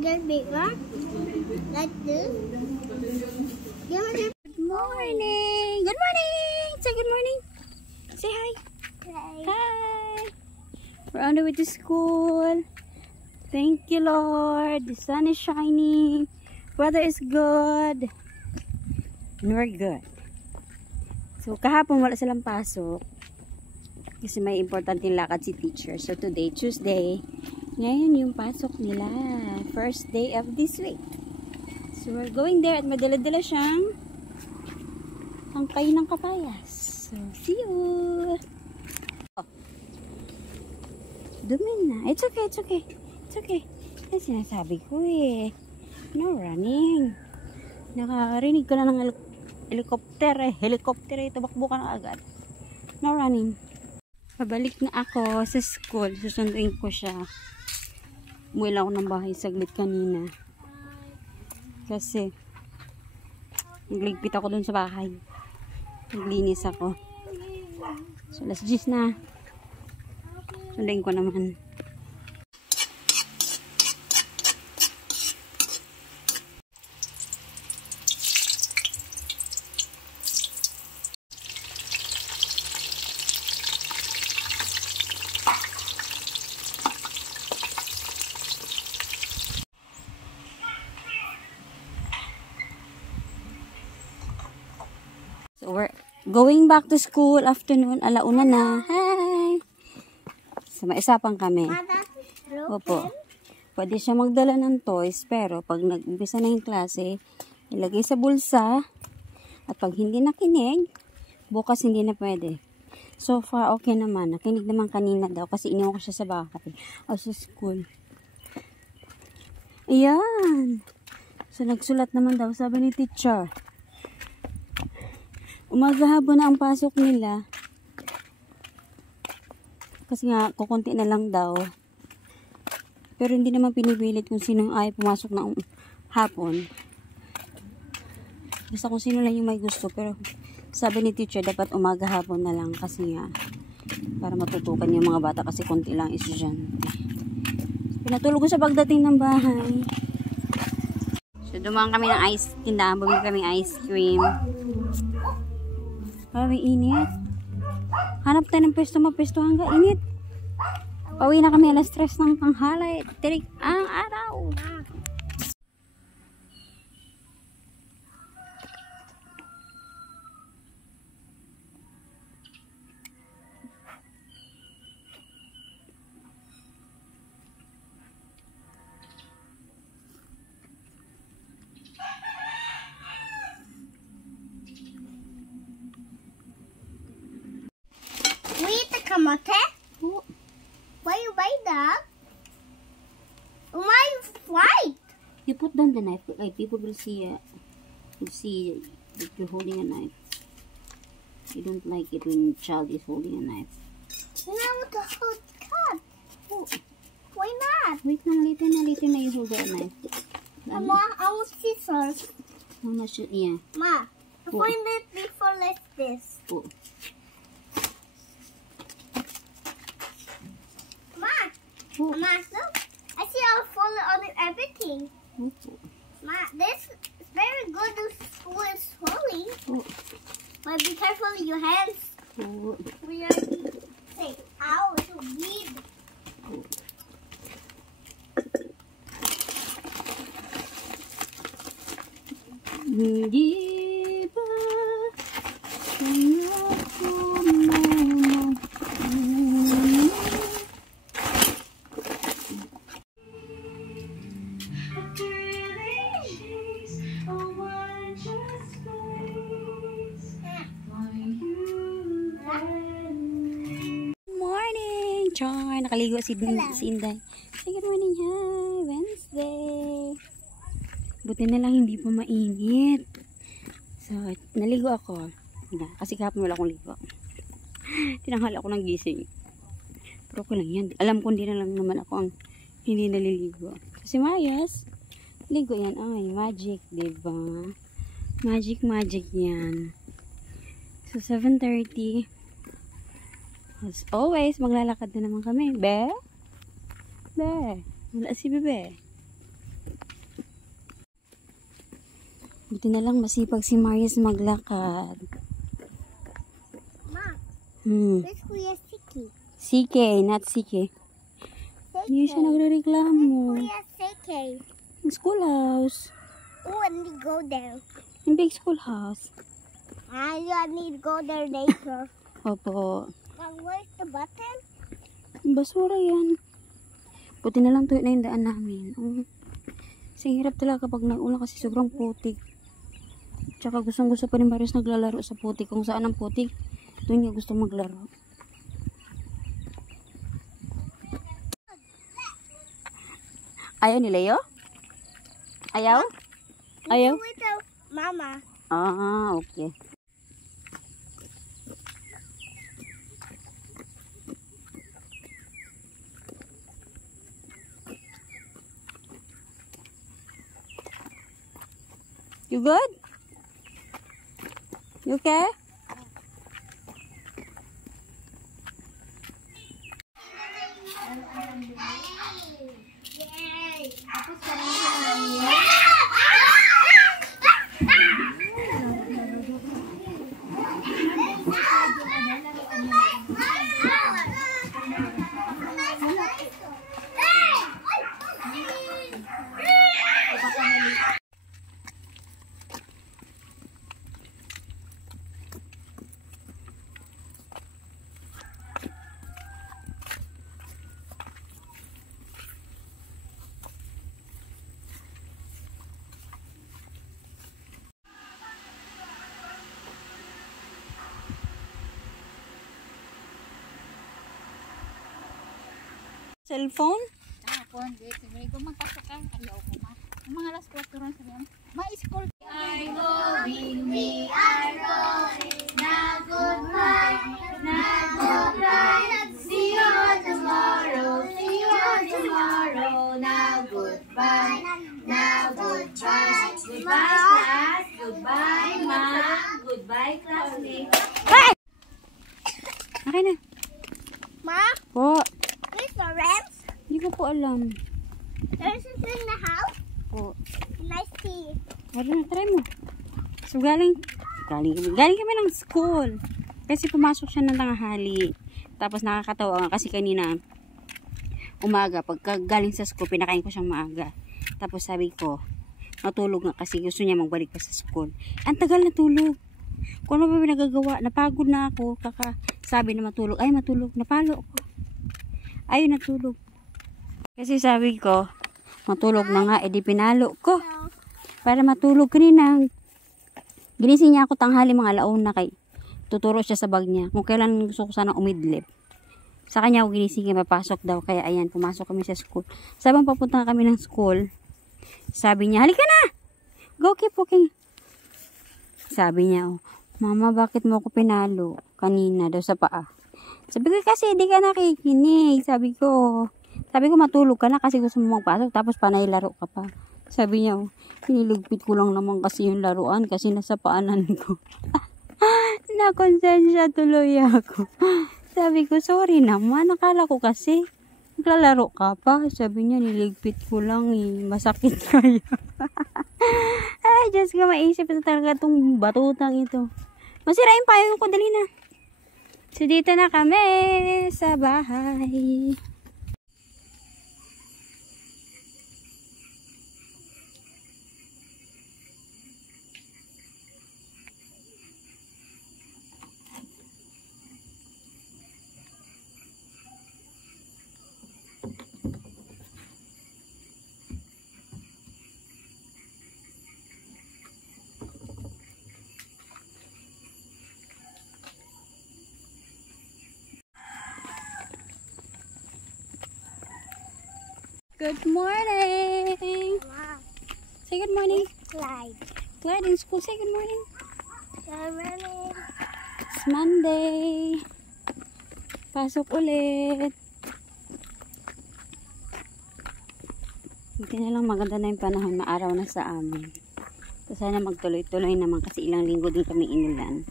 get bigger. Like this. Good morning! Good morning! Say good morning! Say hi! Hi! We're on the way to school. Thank you, Lord. The sun is shining. Weather is good. And we're good. So, kahapon wala silang pasok. Kasi may importanteng lakad si teacher. So, today, Tuesday, ngayon yung pasok nila. First day of this week. So, we're going there at madala-dala siyang tangkay ng kapayas. So, see you! Oh. Dumi na. It's okay, it's okay. It's okay. Yan sinasabi ko eh. No running. Nakarinig ko na ng helicopter eh. Helicopter eh. Tabakbo ka na agad. No running. Pabalik na ako sa school. Susunduin ko siya. Umuwi lang ako ng bahay saglit kanina. Kasi nagligpit ako dun sa bahay. Naglinis ako. So, alas 10 na. Sunduin ko naman. So, we're going back to school afternoon. Alauna na. Hi! So, maisapang kami. Opo. Pwede siya magdala ng toys, pero pag nag-umpisa na yung klase, ilagay sa bulsa. At pag hindi nakinig, bukas hindi na pwede. So far, okay naman. Nakinig naman kanina daw kasi iniwan ko siya sa bahay. O sa school. Ayan! So, nagsulat naman daw. Sabi ni teacher, umaga hapon na ang pasok nila. Kasi nga, kukunti na lang daw. Pero hindi naman pinipilit kung sino ay pumasok ng hapon. Basta kung sino lang yung may gusto. Pero sabi ni teacher, dapat umaga hapon na lang. Kasi nga, para matutukan yung mga bata kasi konti lang estudyante. Pinatulog ko sa pagdating ng bahay. So, dumaan kami ng ice tindahan. Bumili kami ice cream. Grabe init. Hanap tayo ng pwesto mapwesto hanggang init. Pauwi na kami alas 3 ng tanghalay. Tirik ang araw. Kamote? Why you buy that? Why you fight? You put down the knife. Like people will see that you're holding a knife. You don't like it when a child is holding a knife. I want to hold cut. Oh. Why not? Wait lang, later na you hold a knife. Ma, I want scissors. How much? Yeah. Ma, I find it before like this. Oh. Ma, look. I see I'll follow on everything. Oh. Ma, this is very good to school is swelling. Oh. But be careful with your hands. Oh. We are say, ow, it's so weird. Oh. Hindi ba Char, nakaligo si Inday. Say good morning, hi, Wednesday. Buti na lang hindi pa mainit. So, naligo ako. Kasi kahapon wala akong ligo. Tinanghal ako ng gising. Pero ko lang yan. Alam ko hindi na lang naman ako ang hindi naliligo. Kasi mayas. Ligo yan. Ay, magic, diba? Magic yan. So, 7:30. As always, maglalakad na naman kami. Be? Wala si Bebe. Buti na lang masipag si Marius maglakad. Ma, Hmm. this Kuya Siki. CK, not CK. Hindi siya nagre-reklamo. Kuya Siki. Yung schoolhouse. Oh, I need to go there. Yung big schoolhouse. I need to go there later. Opo. But where's the button? Basura yan. Puti na lang tuyo na yung daan namin. Kasi hirap talaga kapag naulan kasi sobrang putik. Tsaka gustong gusto pa rin Marius naglalaro sa putik. Kung saan ang putik, doon niya gusto maglaro. Ayaw ni Leo? Ayaw? Ayaw? With the mama. Ah, okay. You good? You okay? Cellphone? Hapon, di. Sige, kung magpasok ka, ayaw ko ma. Ang mga alas 4 ron sa yan. Ma-school. I'm going, we are going. Now goodbye, now goodbye. See you tomorrow, see you tomorrow. Now goodbye, now goodbye. Goodbye class, goodbye mom, goodbye classmate. Okay na. Ma, Po. where's the rent? Hindi ko po alam. There's this in the house. Po. Nice tea. Meron na, try mo. So, galing kami ng school. Kasi pumasok siya ng tanghali. Tapos nakakatawa nga kasi kanina, umaga, pagka galing sa school, pinakain ko siyang maaga. Tapos sabi ko, matulog nga kasi gusto niya magbalik pa sa school. Ang tagal na tulog. Kung ano ba pinagagawa, napagod na ako. Sabi na matulog. Ay, matulog. Napalo ako. Ayun, natulog. Kasi sabi ko, matulog na nga, edi pinalo ko. Para matulog kanina. Ginising niya ako tanghali mga alauna kay tuturo siya sa bag niya. Kung kailan gusto ko sana umidlip. Sa kanya ako ginising kay mapasok daw. Kaya ayan, pumasok kami sa school. Sabang papunta kami ng school, sabi niya, halika na! Go, keep walking. Sabi niya, oh, Mama, bakit mo ako pinalo? Kanina daw sa paa. Sabi ko kasi di ka nakikinig. Sabi ko matulog ka na kasi gusto mo magpasok. Tapos panay laro ka pa. Sabi niya, oh, piniligpit ko lang naman kasi yung laruan kasi nasa paanan ko. Nakonsensya tuloy ako. Sabi ko, sorry naman. Nakala ko kasi naglalaro ka pa. Sabi niya, niligpit ko lang eh. Masakit kaya. Ay, Diyos ko, maisip na talaga itong batutang ito. Masirain pa yung ko, dali na. So, dito na kami sa bahay. Good morning! Wow. Say good morning. Clyde. Glad in school. Say good morning. Good morning. It's Monday. Pasok ulit. Buti na lang maganda na yung panahon. Maaraw na sa amin. So, sana magtuloy-tuloy naman kasi ilang linggo din kami inulan.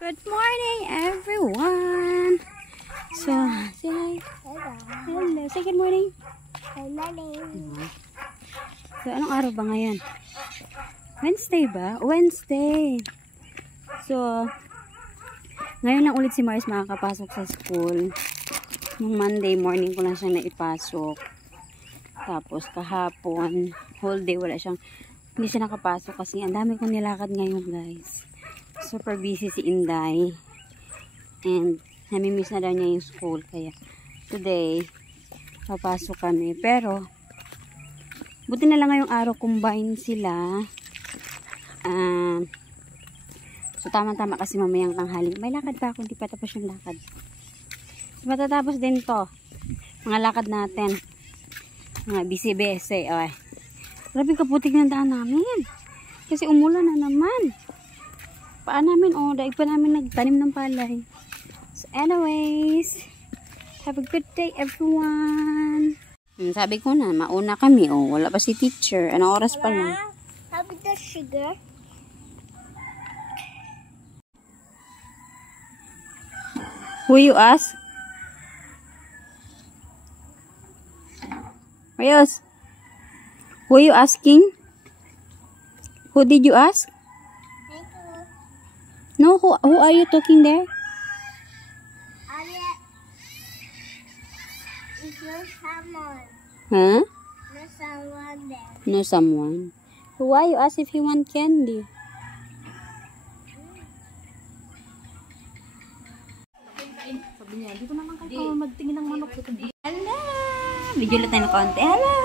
Good morning, everyone. So, say hi. Hello. Say good morning. Good morning. So, anong araw ba ngayon? Wednesday ba? Wednesday. So, ngayon lang ulit si Mars makakapasok sa school. Nung Monday morning ko lang siya naipasok. Tapos kahapon, whole day hindi siya nakapasok kasi ang dami kong nilakad ngayon, guys. Super busy si Inday. And nami-miss na daw niya yung school. Kaya today, papasok kami. Pero, buti na lang ngayong araw, combine sila. So, tama-tama kasi mamayang tanghali. May lakad pa ako, hindi pa tapos yung lakad. So, matatapos din to. Mga lakad natin. Mga bisi-bisi. Okay. Grabe kaputik ng daan namin. Kasi umulan na naman. Paan namin, daig pa namin nagtanim ng palay. So, anyways, have a good day, everyone. Sabi ko na, mauna kami. Wala pa si teacher. Anong oras pa lang? Have the sugar. Who you ask? Ayos. Who you asking? Who did you ask? Thank you. No, who are you talking there? Is there someone? Huh? There's someone there. No, someone. Why you ask if you want candy? Sabi niya, dito naman kayo magtingin ng manok. Hello! Video lang tayo ng konti. Hello!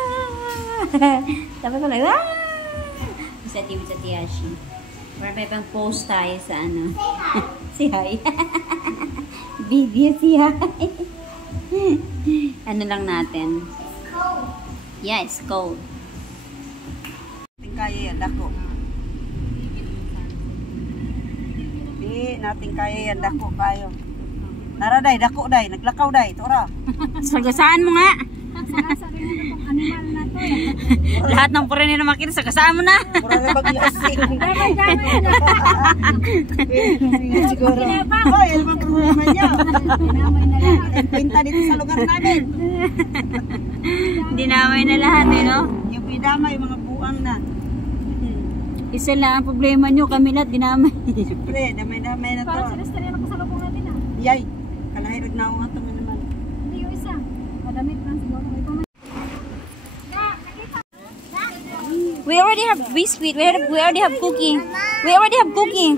Tapos ko lang, sa TV sa Tiyashi. Para may pang post tayo sa ano. Si Hi. Video si Hi. Ano lang natin. Cold. Yeah, it's cold. Natin kaya yan, dako. Di, natin kaya yan, dako kayo. Nara day, dako day, naglakaw day, tora. Sagasaan mo nga. Lahat ng purinin na makita, sagasaan mo na. Mura na mag-iasing. Siguro. Hoy, ano bang problema niya? Pinta dito sa lugar namin. Dinamay na lahat no? Yung idamay, mga buang na. Isa lang ang problema nyo, kami lahat dinamay. Siyempre, damay-damay na to. Parang sinastarya na ko sa lubong natin Yay, kalahirag na ako nga ito naman. Hindi yung isa. Madamit lang siguro. We already have biscuit. We already have cookie. We already have cookie.